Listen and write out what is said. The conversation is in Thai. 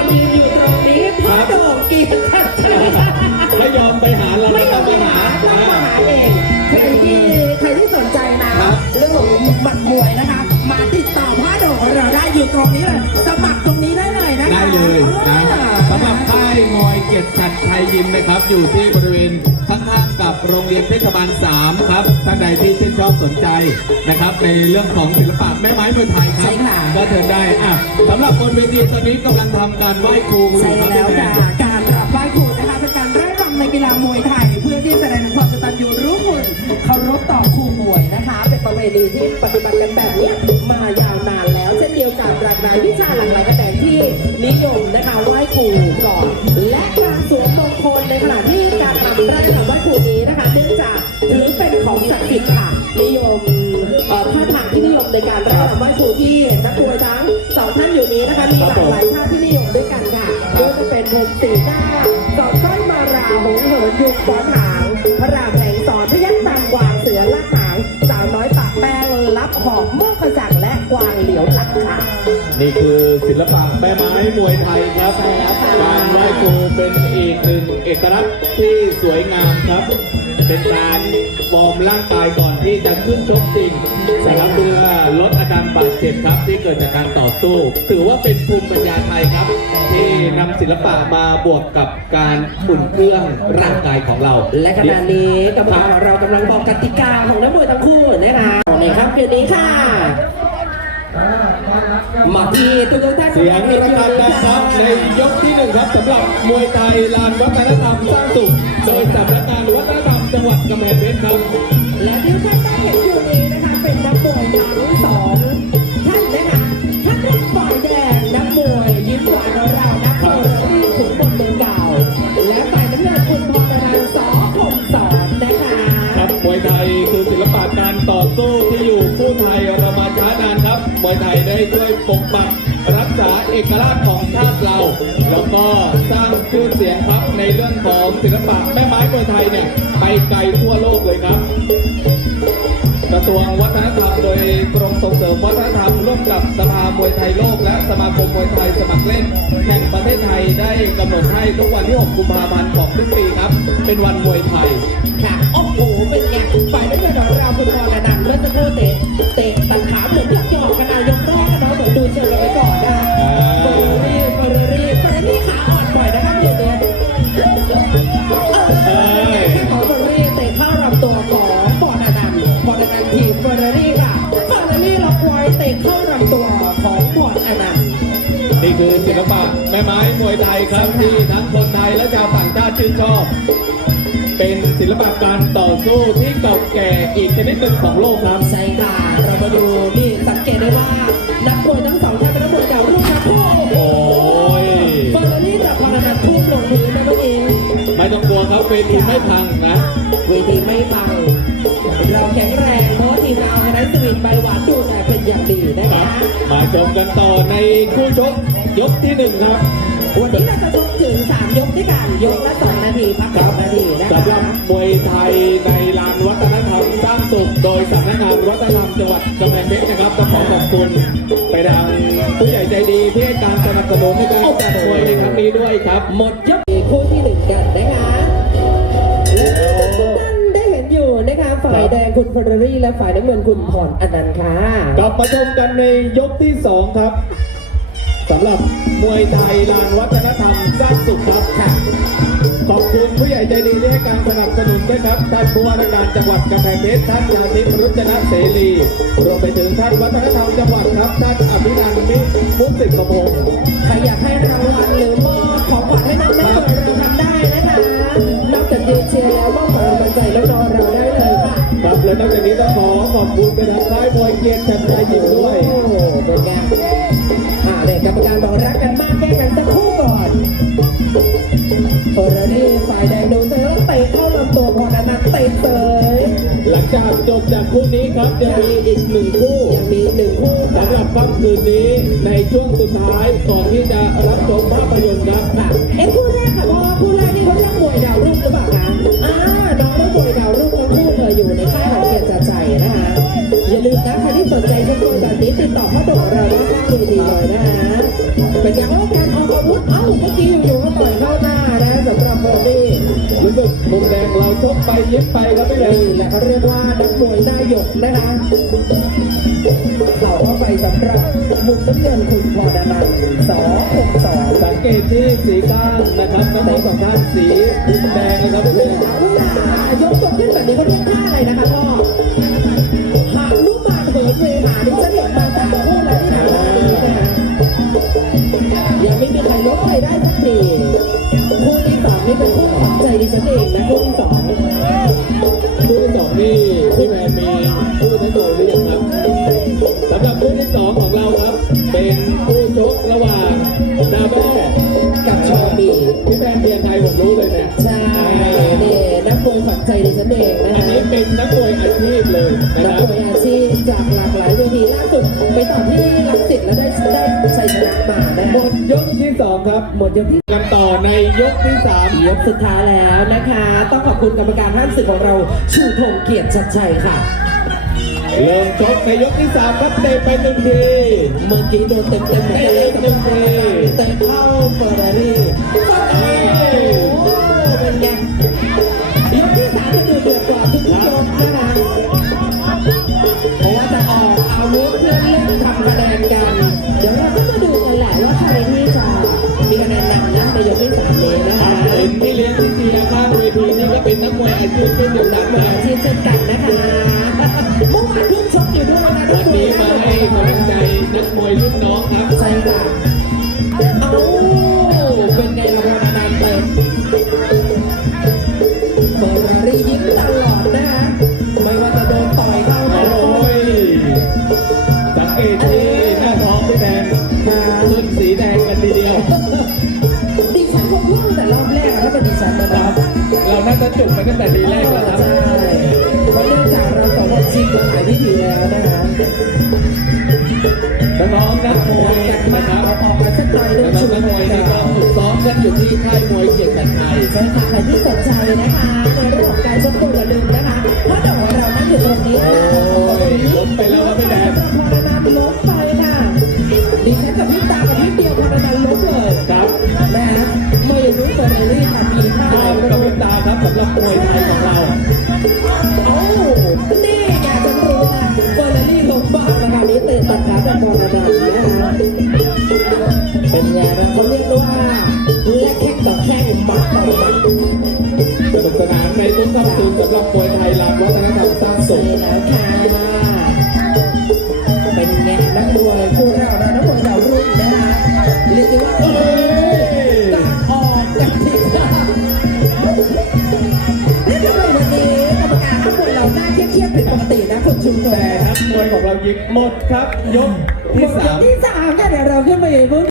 คนยืนอยู่ตรงนี้พ่อโด่งเกียรติชัดชัยไม่ยอมไปหาเราไม่ยอมไปหาเรามาหาเองใครที่ใครที่สนใจนะเรื่องของบัตรมวยนะคะ มาติดต่อพ่อโด่งของเราได้อยู่ตรงนี้เลยสมัครตรงนี้ได้เลยนะคะได้เลยนะอ่าสำหรับค่ายมวยเกียรติชัดไทยยิมนะครับ อยู่ที่บริเวณ ข้างๆกับโรงเรียนเทศบาล 3 ครับท่านใดที่ชื่นชอบสนใจนะครับ ในเรื่องของศิลปะแม่ไม้มวยไทยครัใช่ค่ะ ก็เชิญได้อะสำหรับบนเวทีตอนนี้กำลังทำการไหว้ครูอใช่ยู่ครับแล้วพี่ค่ะแม่การรับไหว้ครูนะคะเป็นการไร้รำในกีฬามวยไทย เพื่อที่แสดงถึงความกตัญญูรู้คุณเคารพต่อครูมวยนะคะ เป็นประเพณีที่ปฏิบัติกันแบบเนี้ยมายาวนานแล้ว เช่นเดียวกับหลากหลายวิชาหลากหลายกระแสที่นิยมนะคะไหว้ครูก่อน งเหินยุกฟ้อนหา นี่คือศิลปะแม่ไม้มวยไทยครับการไหว้ครูเป็นอีกหนึ่งเอกลักษณ์ที่สวยงามครับ เป็นการวอร์มร่างกายก่อนที่จะขึ้นชกจริงนะครับเพื่อลดอาการบาดเจ็บครับ ที่เกิดจากการต่อสู้ ถือว่าเป็นภูมิปัญญาไทยครับ ที่นำศิลปะมาบวกกับการอุ่นเครื่องร่างกายของเรา และขณะนี้กรรมการของเรากำลังบอกกติกาของนักมวยทั้งคู่นะคะในครับเกมนี้ค่ะ มาที่ทุกท่านเสียงระฆังดังครับในยกที่หนึ่งครับสำหรับมวยไทยลานวัฒนธรรมสร้างสุขโดยสำนักงานวัฒนธรรมจังหวัดกำแพงเพชรครับ วยไทยได้ช่วยปกปักรักษาเอกลักษณ์ของชาติเรา แล้วก็สร้างชื่อเสียงครับในเรื่องของศิลปะแม่ไม้มวยไทยเนี่ยไปไกลทั่วโลกเลยครับ กระทรวงวัฒนธรรมโดยกรมส่งเสริมวัฒนธรรมร่วมกับสภามวยไทยโลก และสมาคมมวยไทยสมัครเล่นแห่งประเทศไทยได้กำหนดให้ทุกวันที่ 6 กุมภาพันธ์ของทุกปีครับ เป็นวันมวยไทยค่ะ คือศิลปะแม่ไม้มวยไทยครับที่ทั้งคนไทยและชาวต่างชาติชื่นชอบ เป็นศิลปะการต่อสู้ที่เก่าแก่อีกชนิดหนึ่งของโลกครับใช่ค่ะเรามาดูนี่สังเกตได้ว่านักมวยทั้งสองท่านเป็นนักมวยเก่าลูกครับโอ้โหโอ้ยเฟอร์รารี่จากพาราดันทุ่มลงพื้นนะเมื่อกี้ไม่ต้องกลัวครับเวทีไม่พังนะเวทีไม่ฟังเราแข็งแรงเพราะว่าทีมเราได้สวิตใบหวานดูแลเป็นอย่างดีนะครัคะบมาชมกันต่อในคู่ชก ยกที่หนึ่งครับ วันนี้เราจะชมถึง 3 ยกด้วยกัน ยกละ2นาที พัก2นาทีนะคะสำหรับมวยไทยในลานวัฒนธรรมสร้างสุขโดยสำนักงานวัฒนธรรมจังหวัดกำแพงเพชรนะครับต้องขอขอบคุณ ไปทางผู้ใหญ่ใจดีที่ให้การสนับสนุนในการจัดมวยในครั้งนี้ด้วยครับ หมดยกคู่ที่หนึ่งกันนะคะและทุกท่านได้เห็นอยู่นะคะฝ่ายแดงคุณเฟอร์รารี่และฝ่ายน้ำเงินคุณพรอนันต์ค่ะกลับมาชมกันในยกที่สองครับ สำหรับมวยไทยลานวัฒนธรรมสร้างสุขครับค่ะขอบคุณผู้ใหญ่ใจดีที่ให้การสนับสนุนด้วยครับท่านผู้ว่าราชการจังหวัดกำแพงเพชรท่านชาติรุจนะเสรีรวมไปถึงท่านวัฒนธรรมจังหวัดครับท่านอภินันท์มิตรมุสิกพงศ์ใครอยากให้รางวัลหรือมอบของขวัญให้น้องนักเราทำได้นะคะนอกจากยืนเชียร์แล้วมอบของกำลังใจน้องๆเราได้เลยค่ะครับและนอกจากนี้ต้องขอขอบคุณไปทางค่ายมวยเกียรติชัดชัยยิมด้วยโอ้โหเป็นไง กันสักครู่ก่อนโอรานี่ฝ่ายแดงโดนเตะแล้วเตะเข้าลำตัวพอนันนันเตะเสยหลังจากจบจากคู่นี้ครับยังมีอีกหนึ่งคู่ยังมีหนึ่งคู่ค่ะสำหรับค่ำคืนนี้ในช่วงสุดท้ายก่อนที่จะรับชมภาพยนตร์ครับค่ะเอ้คู่แรกค่ะเพราะว่าคู่แรกนี่เขาเรียกมวยดาวรุ่งหรือเปล่าคะอ่าน้องนักมวยดาวรุ่งทั้งคู่เลยอยู่ในค่ายของเกียรติจัดใจนะคะอย่าลืมนะใครที่สนใจชมมวยแบบนี้ติดต่อพ่อโด่งเราได้ ข้างเลยนะคะเป็นไงว่าการออกอาวุธเอ้าเมื่อกี้อยู่ๆก็ต่อยเข้าหน้านะสำหรับเบอร์ดี้รู้สึกมุมแดงเราชกไปเยิ้มไปครับพี่แดงนี่แหละเขาเรียกว่านักมวยหน้าหยกนะคะเข่าเข้าไปสำหรับมุมน้ำเงินคุณพรนันสองหกสองสังเกตที่สีก้านนะครับทั้งสองท่านสีแดงนะครับพี่แดงเวลายกตัวขึ้นแบบนี้เขาเรียก ไม่มีใคยได้สักทีคู่ที่สองนี่เป็นคู่ของใจดิฉันเองนะคู่ที่สองคู่ที่สองนี่พี่แมนมีคู่แนะนำหรือยังครับสำหรับคู่ที่สองของเราครับ เป็นคู่ชกระหว่างดาแบ้กับชอบีพี่แมนเพียงไทยผมรู้เลยเนี่ยใช่นี่นักมวยขวัญใจดิฉันเองนะอันนี้เป็นนักมวยอาชีพเลยนะครับ ชัยชนะมานะหมดยกที่สองครับหมดยกที่กันต่อในยกที่สามยกสุดท้ายแล้วนะคะ ต้องขอบคุณกรรมการท่านศึกของเราชูธงเกียรติชัดชัยค่ะ เริ่มชกในยกที่สามครับเตะไปหนึ่งที เมื่อกี้โดนเต็มเต็มๆเตะเลยหนึ่งทีเตะเข้าเฟอร์รารี่ เป็นนักมวยอาชีพเช่นเดีนักมวย จะจบไปตั้งแต่ทีแรกแล้วครับ ใช่เพราะเนื่องจากเราสองคนชิงมาหลายพิธีแล้วนะคะน้องๆนักมวยกันมานะครับเอาออกมาสักหน่อยหนึน้งองชุดๆนักมวยกันี่นก็ฝึกซ้อมกันอยู่ที่ค่ายมวยเกียรติกันไทยใช่ค่ะใครที่สนใจนะคะในเรื่องของการชกตัวอย่าลืมนะคะเพราะเดี๋ยวเรานั่งอยู่ตรงนี้ค่ะโอ้ยล้มไปแล้วครับพี่แดงพอนานันล้มไปค่ะดิฉันกับพี่ตากับพี่เดียวพอนานันล้มเลย ครับนะไม่ พี่ตาครับสำหรับมวยไทยของเราโอ้นี่ไงจะรู้นะเฟอร์รารี่ล้มบ้างนะคะนี้เตะตัดขาจากพอนานันนะคะเป็นไงนะเขาเรียกว่าและแข้งต่อแข้งหมัดต่อหมัดสนุกสนานในทุกค่ำคืนสำหรับมวยไทยหลักวัฒนธรรมสร้างสุใช่ขแล้วค่ะเป็นไงนักมวยคู่เรานะนักมวยดาวรุ่งนะคะเรียกได้ว่าโอ้การออก ปกตินะคุณชุมแพรแต่นักมวยของเรายิงหมดครับ ยกที่สามกที่สามค่ะเดี๋ยวเราขึ้นไปพูด